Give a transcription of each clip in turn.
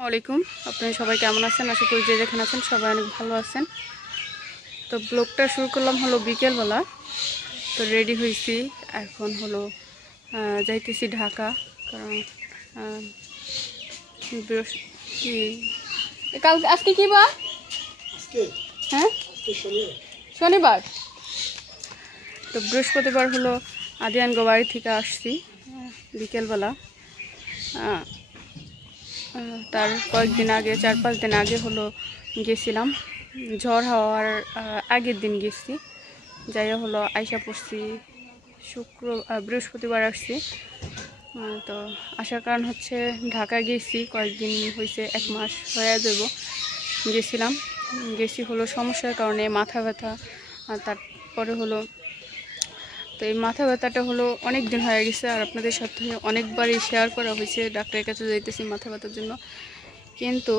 আসসালামাইকুম, আপনারা সবাই কেমন আছেন? আশা করি যে যেখানে আছেন সবাই অনেক ভালো আছেন। তো ব্লগটা শুরু করলাম হলো বিকেলবেলা। তো রেডি হয়েছি, এখন হলো যাইতেছি ঢাকা। কারণ কাল আজকে কি বার? হ্যাঁ, শনিবার। তো বৃহস্পতিবার হলো আদিয়ানগো বাড়ি থেকে আসছি বিকেলবেলা। তার কয়েকদিন আগে 4-5 দিন আগে হলো গেছিলাম, ঝড় হওয়ার আগের দিন গেছি। যাই হলো আইসা পড়ছি বৃহস্পতিবার আসছি। তো আসার কারণ হচ্ছে ঢাকা গেছি, কয়েকদিন হয়েছে, 1 মাস হয়ে যাব গেছি হলো সমস্যার কারণে মাথা ব্যথা। আর তারপরে হলো তো এই মাথা ব্যথাটা হলো অনেক দিন হয়ে গেছে, আর আপনাদের সাথে অনেকবারই শেয়ার করা হয়েছে ডাক্তারের কাছে যাইতেছি মাথা ব্যথার জন্য, কিন্তু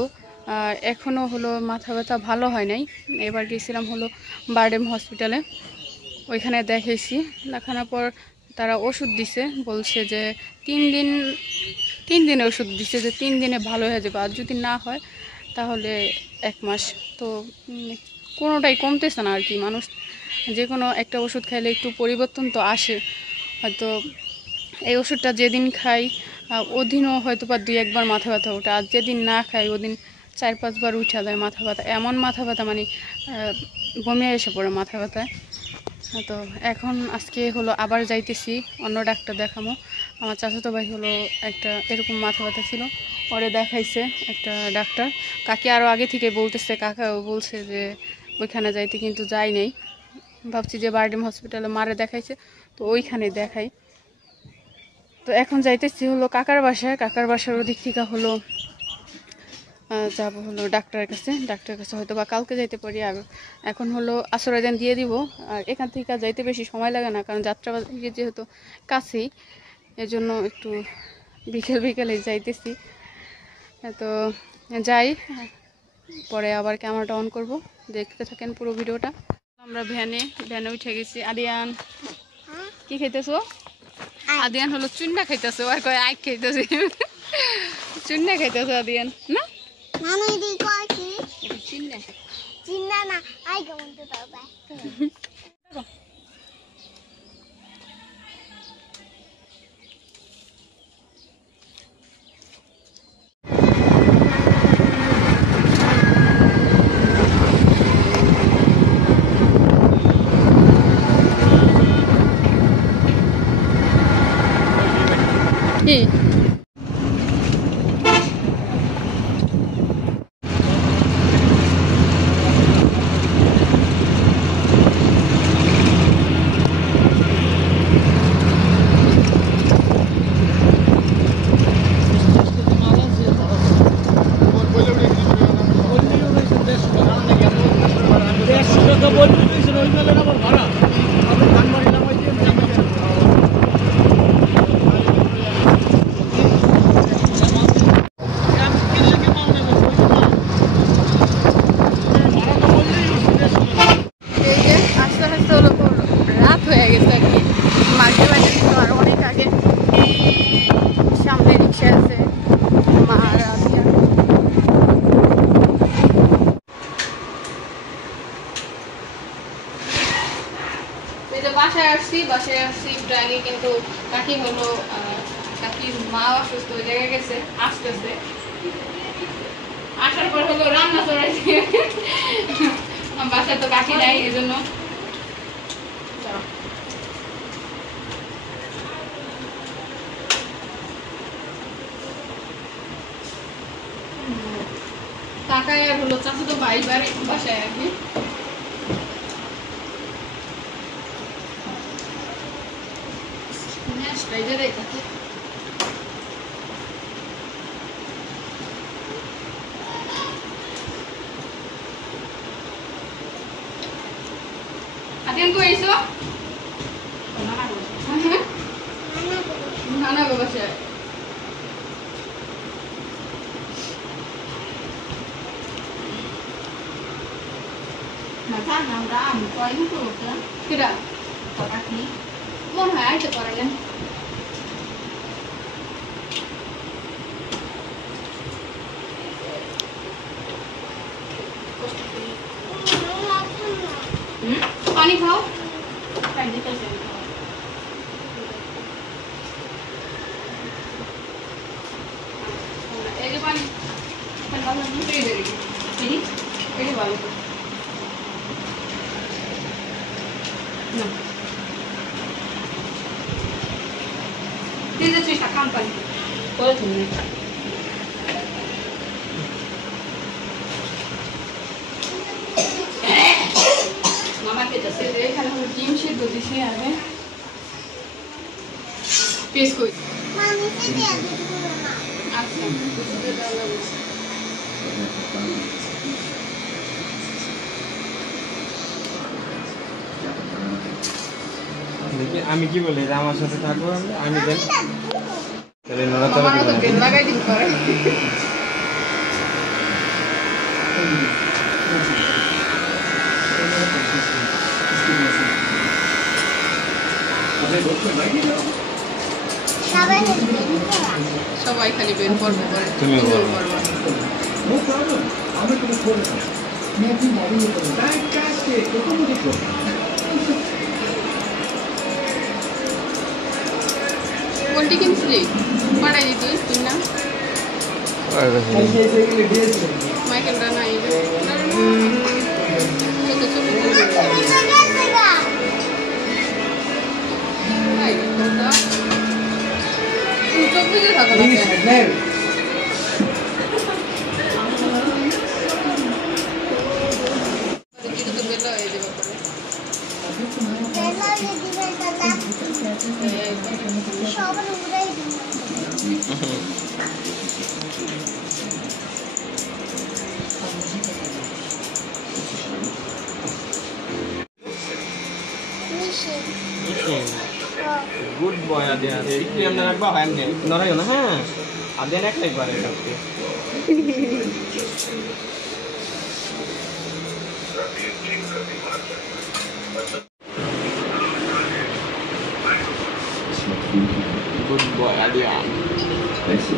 এখনও হলো মাথা ব্যথা ভালো হয় নাই। এবার গেছিলাম হলো বারডেম হসপিটালে, ওইখানে দেখানোর পর তারা ওষুধ দিছে, বলছে যে 3 দিনে ওষুধ দিছে, যে 3 দিনে ভালো হয়ে যাবে, আর যদি না হয় তাহলে 1 মাস। তো কোনোটাই কমতেছে না আর কি। মানুষ যে কোনো একটা ওষুধ খাইলে একটু পরিবর্তন তো আসে। হয়তো এই ওষুধটা যেদিন খাই ওদিনও হয়তো বা 2-1 বার মাথা ব্যথা ওঠে, আর যেদিন না খাই ওদিন 4-5 বার উঠা যায় মাথা ব্যথা। এমন মাথা ব্যথা মানে বমি এসে পড়ে মাথা ব্যথায়। তো এখন আজকে হলো আবার যাইতেছি অন্য ডাক্তার দেখামো। আমার চাচাতো ভাই হলো একটা এরকম মাথা ব্যথা ছিল, পরে দেখাইছে একটা ডাক্তার। কাকি আরও আগে থেকে বলতেছে, কাকাও বলছে যে ওইখানে যাইতে, কিন্তু যাই নেই। ভাবছি যে বারডেম হসপিটালে মারে দেখাইছে, তো ওইখানে দেখাই। তো এখন যাইতেছি হলো কাকার বাসার ওদিক থেকে হলো যাবো হলো ডাক্তারের কাছে হয়তো বা কালকে যাইতে পারি। আর এখন হলো আসর আজান দিয়ে দিব, আর এখান থেকে যাইতে বেশি সময় লাগে না, কারণ যাত্রাবাড়ি যেহেতু কাছেই, এজন্য একটু বিকেলে যাইতেছি। তো যাই, পরে আবার ক্যামেরাটা অন করব, দেখতে থাকেন পুরো ভিডিওটা। আমরা ভ্যানে উঠে গেছি। আদিয়ান কি খাইতেছো? আদিয়ান হলো চুন্না খাইতেছো, আর কয় আইক খাইতেছি। চুন্না খাইতেছো আদিয়ান না? কি বাসায় আসছি একটু আগে, কিন্তু কাকি হলো কাকির মা অসুস্থ, ওই জায়গায় গেছে, আসতেছে। আসার পর হলো রান্না চড়াইছে, বাসায় তো কাকি নাই, এজন্য কাকাই আর হলো চাচাতো ভাই বাসায় আর কি। Atin ko iso? Nana ko ba siya? Nasa namraan ko ay mo ka? Kira. Pakat ni. Mo na ay sa paralan. पानी खाओ Diese Tücher Kampagne. Wollte nicht. Mama के जैसे देख रहे हैं टीम से दो दिशे आ रहे हैं पेश कोई मामी से दिया अच्छा देखिए आमी की बोले আমার সাথে থাকবো আমি দেন তাহলে নড়াচড়া মামা তো বেল লাগাই দিন করে সবাই খালি বেল পড়বে করে তুমি বলো নো প্রবলেম আমি কোনো করে না मैं अपनी बॉडी में करूँ बैक कैश के तो मुझे करो पोल्ट्री किनছিলি পাড়াই দিতি তুই না মাইকেল রানা আইবে ভাই কথা তুই চোখ বুঝে থাকো না গুড বয় আদিয়া এই আমরা রাখবা হয় এমনি নড়াইও না হ্যাঁ আদিয়া একলাই পারে রাখতে गुड बॉय आदिया ऐसे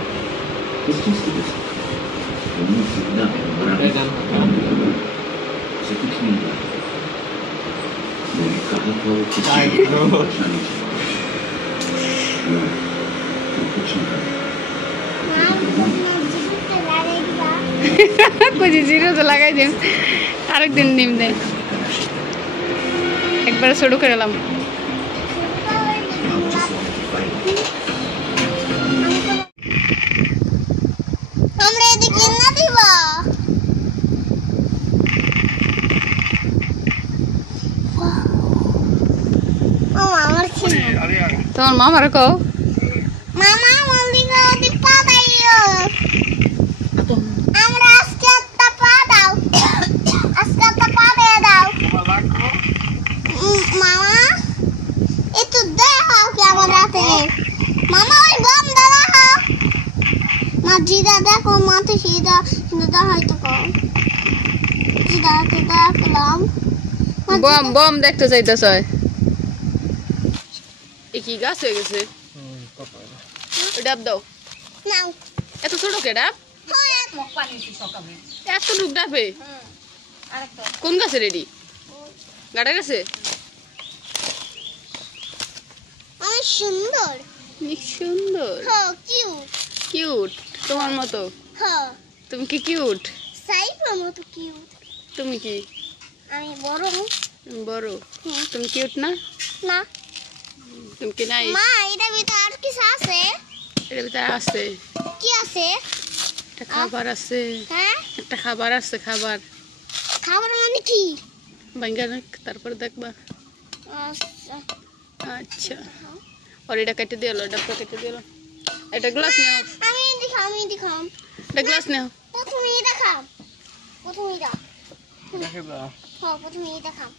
किस चीज की वजह से सीखना बड़ा से कुछ नहीं हुआ मेरी कहा तो परेशानी कुछ नहीं कुछ जीरो तो लगाई दिन आरेक दिन निम दे एक बार शुरू करलाम हमरे एदिके ना दिबा তোমার মামার কও মামা মল্লিকা ওদি পা দাইও আমরা আজকে একটা পা দাও আজকে একটা পা দিয়ে দাও মামা একটু দেখো কেমন রাতে মামা ওই বম দাও মা জিদা দেখো মা তো সিধা সিধা হয়তো কম জিদা তো দেখলাম বম বম দেখতে চাইতেছ কি গাছ হয়ে গেছে ডাব দাও নাও এত ছোট কে ডাব হয় মুখ পানি দিছি সকালে এত লুক ডাবে আরেকটা কোন গাছে রেডি গাড়া গেছে অনেক সুন্দর সুন্দর হ্যাঁ কিউট কিউট তোমার মতো হ্যাঁ তুমি কি কিউট সাইফের মতো কিউট তুমি কি আমি বড় বড় তুমি কিউট না না তুমি কি নাই মা এটা ভিতরে আর কিছু আছে এর ভিতরে আছে কি আছে একটা খাবার আছে হ্যাঁ একটা খাবার আছে খাবার খাবার মানে কি ভাঙ্গা না তারপর দেখবা আচ্ছা আচ্ছা আর এটা কেটে দিও ডাবটা কেটে দিও এটা গ্লাস নাও আমি দেখাম এটা গ্লাস নাও প্রথমে দেখাম প্রথমে দাও দেখে দাও হ্যাঁ প্রথমে দেখাম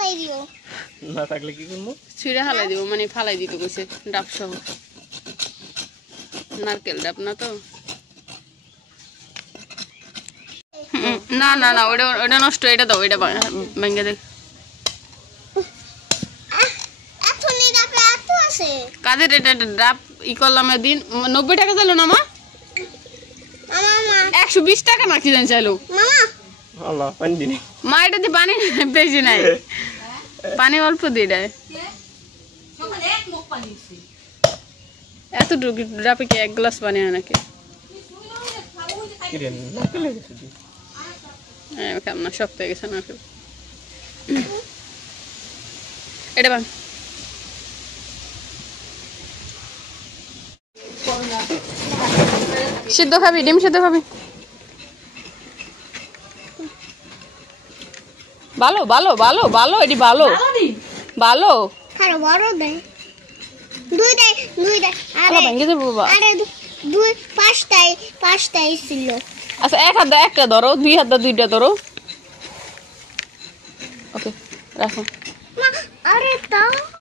লাই দিও না থাকলে কি করব ছুঁড়ে হালাই দিব মানে ফালাই দিতে কইছে ডাব সহ নারকেল ডাব না তো না না না ওটা ওটা নষ্ট এটা দাও এটা ভাঙ্গা দেখ এখন এই ডাবে এত আছে কাদের এটা ডাব ই করলাম দিন 90 টাকা চাইলো না মা মামা 120 টাকা না কি জানি চাইলো মামা আল্লাহ পানি দিনি মা এটা দিয়ে পানি বেশি নাই পানি অল্প দিয়ে দেয় সকালে এক মুখ পানি দিছি এতটুকু ডাবে কি 1 গ্লাস পানি হয় নাকি কিরে না কেলে গেছে তুই কেমন শক্ত হয়ে গেছে না এটা বাং সিদ্ধ খাবি ডিম সিদ্ধ খাবি ভালো ভালো ভালো ভালো এটি ভালো ভালো আরে বড় দেয় দুই দেয় আরে ভেঙে যাবো বাবা আরে পাঁচটাই ছিল আচ্ছা এক হাত একটা ধরো 2 হাত 2টা ধরো ওকে রাখো আরে তা